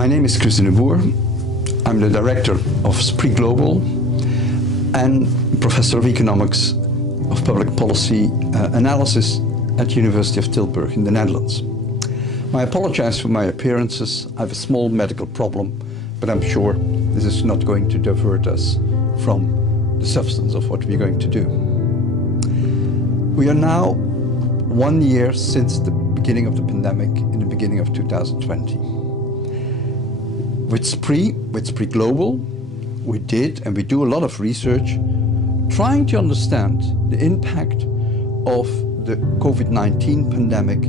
My name is Christian de Boer. I'm the director of SPRI Global and professor of economics of public policy analysis at the University of Tilburg in the Netherlands. I apologize for my appearances. I have a small medical problem, but I'm sure this is not going to divert us from the substance of what we're going to do. We are now 1 year since the beginning of the pandemic in the beginning of 2020. With SPRI Global, we did and we do a lot of research trying to understand the impact of the COVID-19 pandemic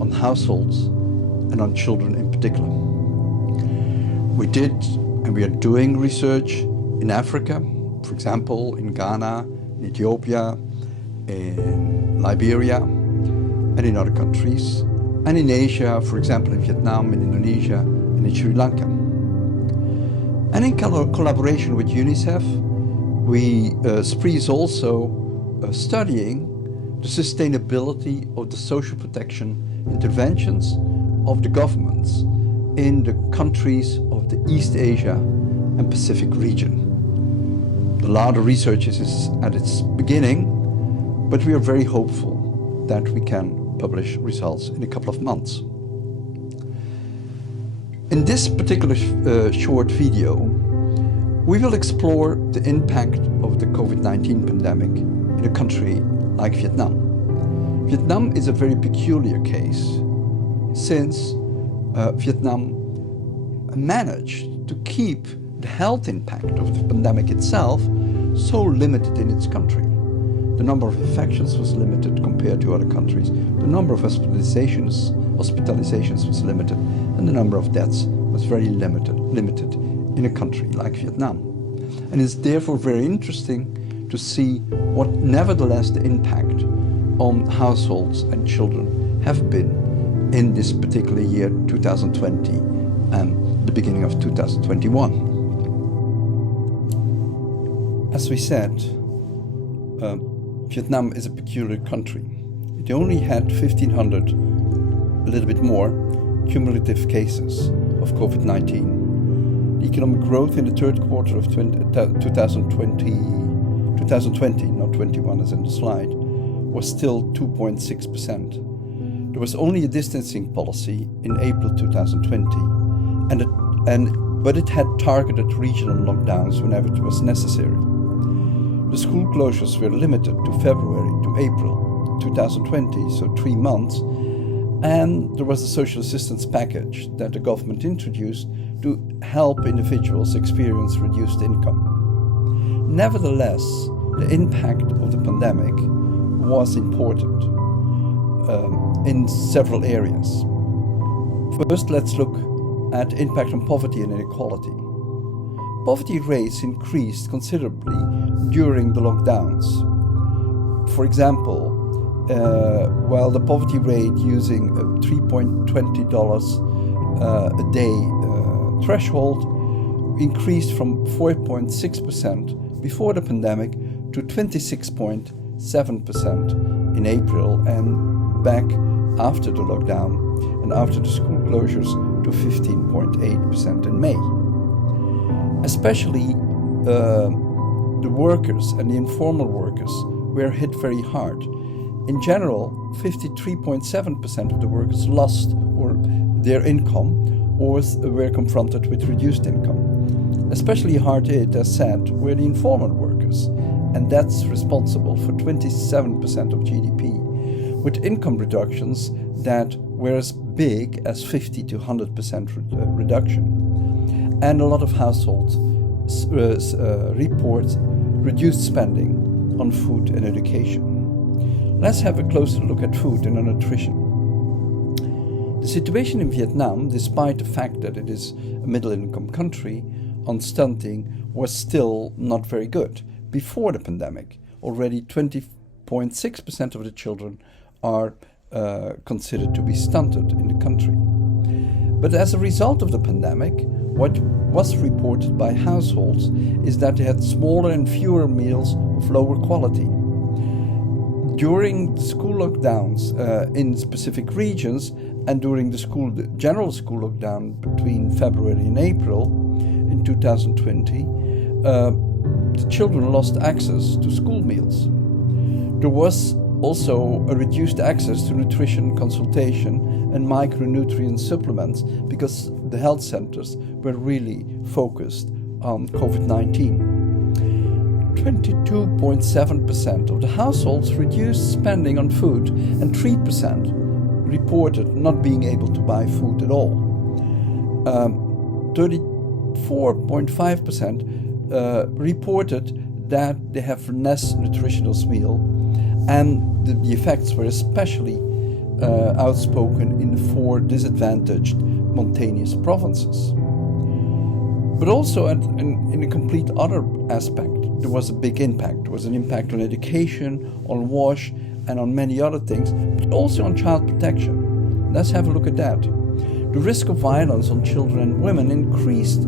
on households and on children in particular. We did and we are doing research in Africa, for example, in Ghana, in Ethiopia, in Liberia, and in other countries, and in Asia, for example, in Vietnam, in Indonesia, and in Sri Lanka. And in collaboration with UNICEF, SPRI is also studying the sustainability of the social protection interventions of the governments in the countries of the East Asia and Pacific region. The latter research is at its beginning, but we are very hopeful that we can publish results in a couple of months. In this particular short video, we will explore the impact of the COVID-19 pandemic in a country like Vietnam. Vietnam is a very peculiar case since Vietnam managed to keep the health impact of the pandemic itself so limited in its country. The number of infections was limited compared to other countries. The number of hospitalizations was limited, and the number of deaths was very limited in a country like Vietnam. And it's therefore very interesting to see what nevertheless the impact on households and children have been in this particular year 2020 and the beginning of 2021. As we said, Vietnam is a peculiar country. It only had 1,500, a little bit more, cumulative cases of COVID-19. The economic growth in the third quarter of 2020, not 21 as in the slide, was still 2.6%. There was only a distancing policy in April 2020, but it had targeted regional lockdowns whenever it was necessary. The school closures were limited to February to April 2020, so 3 months, and there was a social assistance package that the government introduced to help individuals experience reduced income. Nevertheless, the impact of the pandemic was important in several areas. First, let's look at impact on poverty and inequality. Poverty rates increased considerably during the lockdowns. For example, while the poverty rate using a $3.20 a day threshold increased from 4.6% before the pandemic to 26.7% in April, and back after the lockdown and after the school closures to 15.8% in May. Especially the workers and the informal workers were hit very hard. In general, 53.7% of the workers lost their income or were confronted with reduced income. Especially hard hit, as said, were the informal workers, and that's responsible for 27% of GDP, with income reductions that were as big as 50 to 100% reduction. And a lot of households report reduced spending on food and education. Let's have a closer look at food and nutrition. The situation in Vietnam, despite the fact that it is a middle-income country, on stunting was still not very good. Before the pandemic, already 20.6% of the children are considered to be stunted in the country. But as a result of the pandemic, what was reported by households is that they had smaller and fewer meals of lower quality. During the school lockdowns in specific regions, and during the general school lockdown between February and April in 2020, the children lost access to school meals. There was also a reduced access to nutrition consultation and micronutrient supplements because the health centers were really focused on COVID-19. 22.7% of the households reduced spending on food, and 3% reported not being able to buy food at all. 34.5% reported that they have less nutritious meal, and the effects were especially outspoken in the 4 disadvantaged mountainous provinces. But also in a complete other aspect, there was a big impact. There was an impact on education, on WASH, and on many other things, but also on child protection. Let's have a look at that. The risk of violence on children and women increased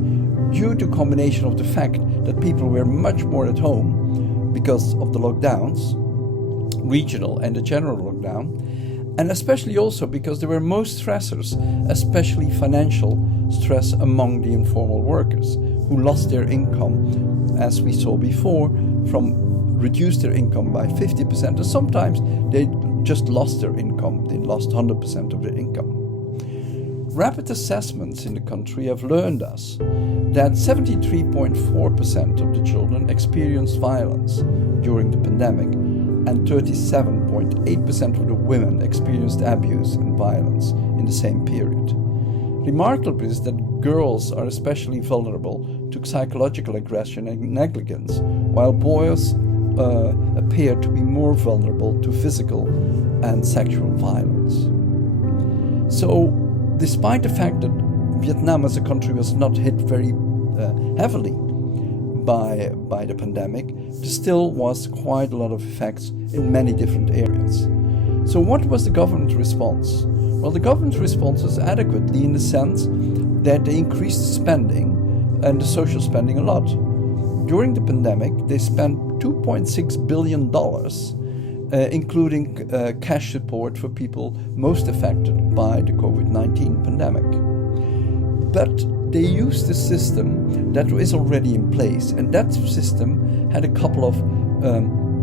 due to a combination of the fact that people were much more at home because of the lockdowns, regional and the general lockdown, and especially also because there were most stressors, especially financial stress among the informal workers who lost their income, as we saw before, reduced their income by 50%, and sometimes they just lost their income. They lost 100% of their income. Rapid assessments in the country have learned us that 73.4% of the children experienced violence during the pandemic, and 37.8% of the women experienced abuse and violence in the same period. Remarkable is that girls are especially vulnerable to psychological aggression and negligence, while boys appear to be more vulnerable to physical and sexual violence. So, despite the fact that Vietnam as a country was not hit very heavily by the pandemic, there still was quite a lot of effects in many different areas. So what was the government response? Well, the government response was adequately in the sense that they increased spending and the social spending a lot. During the pandemic, they spent $2.6 billion, including cash support for people most affected by the COVID-19 pandemic. But they used a system that is already in place, and that system had a couple of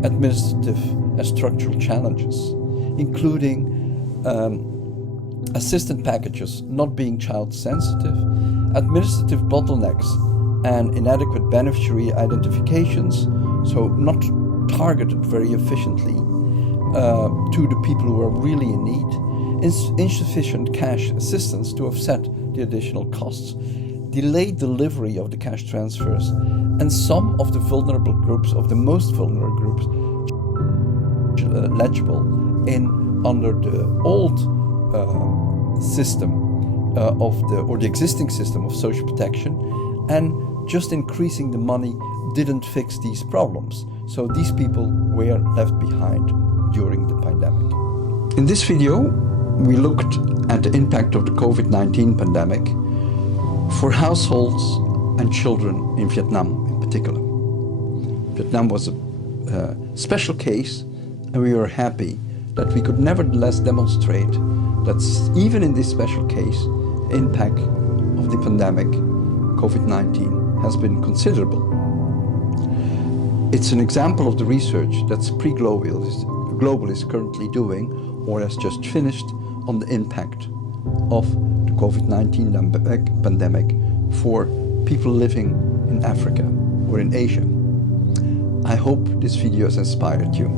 administrative and structural challenges, including assistance packages not being child sensitive, administrative bottlenecks and inadequate beneficiary identifications, so not targeted very efficiently to the people who are really in need, insufficient cash assistance to offset the additional costs, delayed delivery of the cash transfers, and some of the vulnerable groups, of the most vulnerable groups, legible under the old system or the existing system of social protection, and just increasing the money didn't fix these problems. So these people were left behind during the pandemic. In this video, we looked at the impact of the COVID-19 pandemic for households and children in Vietnam in particular. Vietnam was a special case, and we were happy that we could nevertheless demonstrate that even in this special case, the impact of the pandemic, COVID-19, has been considerable. It's an example of the research that SPRI Global is currently doing or has just finished on the impact of the COVID-19 pandemic for people living in Africa or in Asia. I hope this video has inspired you.